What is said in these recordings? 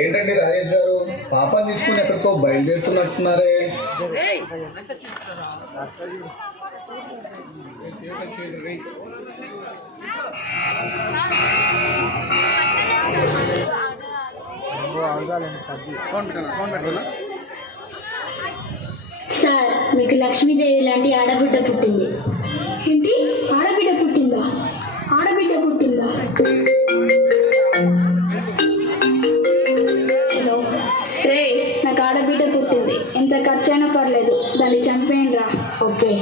ఏంటండి రాజేష్ గారు, పాపని తీసుకుని ఎక్కడికో బయలుదేరుతున్నట్టున్నారే? సార్, మీకు లక్ష్మీదేవి లాంటి ఆడబిడ్డ పుట్టింది. ఏంటి, ఆడబిడ్డ పుట్టిందా? ఆడబిడ్డ పుట్టిందా? హలో రే, నాకు ఆడబిడ్డ పుట్టింది. ఎంత ఖర్చు అయినా పర్లేదు, దాన్ని చంపేయండి రా. ఓకే.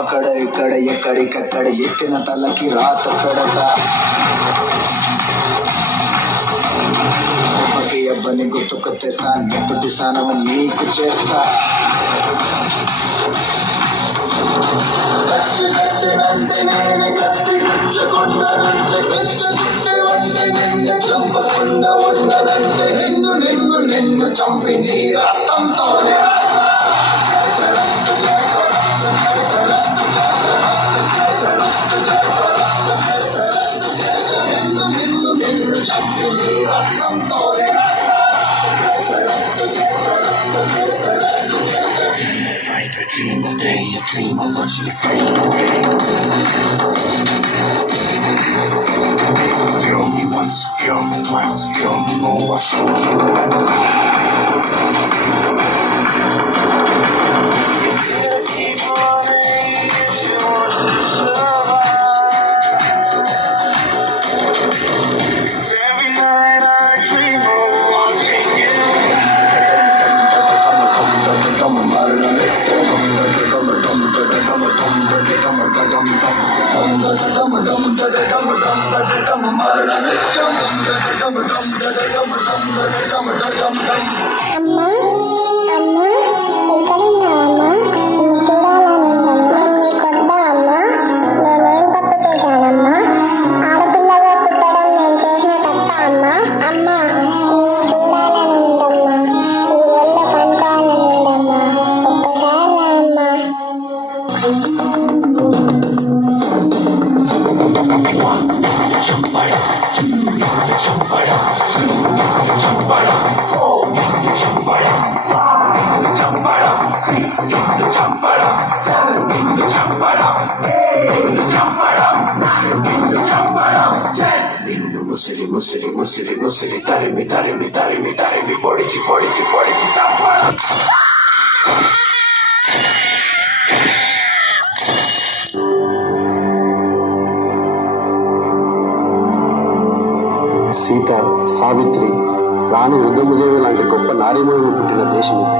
అక్కడ ఇక్కడ ఎక్కడికక్కడ ఎత్తిన తలకి రాత పెడతా. అబ్బని గుర్తుకొచ్చేస్తా, నెప్పటి స్నానం నీకు చేస్తా. చంపకుండా ఉండదంటే నిన్ను నిన్ను నిన్ను చంపి నీ రక్తంతోనే నిన్ను నిన్ను చంపి నీ రక్తంతోనే. I dream of day, a dream of watching you fade away. Feel me once, feel me twice, feel me more, I show you less. You better keep running if you want to survive. 'Cause every night I dream of watching you. అమ్మా అమ్మా, ఎక్కడున్నావమ్మా? నిన్ను చూడాలనుందమ్మా. నీకొద్దా అమ్మా? నేనేం తప్పు చేశానమ్మా? ఆడపిల్లగా పుట్టడం నేను చేసిన తప్ప అమ్మా? అమ్మా, నిన్ను చూడాలనుందమ్మా. ఈ ఒళ్ళో పనుకోవాలనుందమ్మా. ఒక్కసారి రా అమ్మా. ముసిరి ముసిరి ముసిరి ముసిరి తరిమి తరిమి తరిమి తరిమి పొడిచి పొడిచి పొడిచి చంపడం. సీత, సావిత్రి, రాణి రుద్రమదేవి లాంటి గొప్ప నారీమణులు పుట్టిన దేశం ఇది.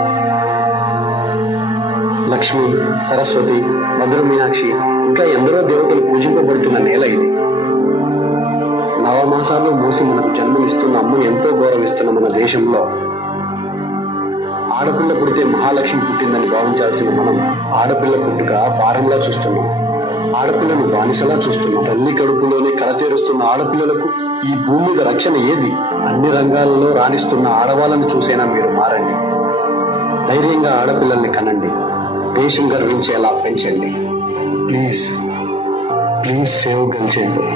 లక్ష్మి, సరస్వతి, మధుర మీనాక్షి ఇంకా ఎందరో దేవతలు పూజింపబడుతున్న నేల ఇది. నవమాసాలు మూసి మనకు జన్మనిస్తున్న అమ్మని ఎంతో గౌరవిస్తున్న మన దేశంలో ఆడపిల్ల పుడితే మహాలక్ష్మి పుట్టిందని భావించాల్సిన మనం ఆడపిల్ల పుట్టుక భారంలా చూస్తున్నాం. ఆడపిల్లను బానిసలా చూస్తున్నాం. తల్లి కడుపులోనే కడతేరుస్తున్న ఆడపిల్లలకు ఈ భూమి మీద రక్షణ ఏది? అన్ని రంగాలలో రాణిస్తున్న ఆడవాళ్ళని చూసైనా మీరు మారండి. ధైర్యంగా ఆడపిల్లల్ని కనండి. దేశం గర్వించేలా పెంచండి. Please please save గెలిచేయండి.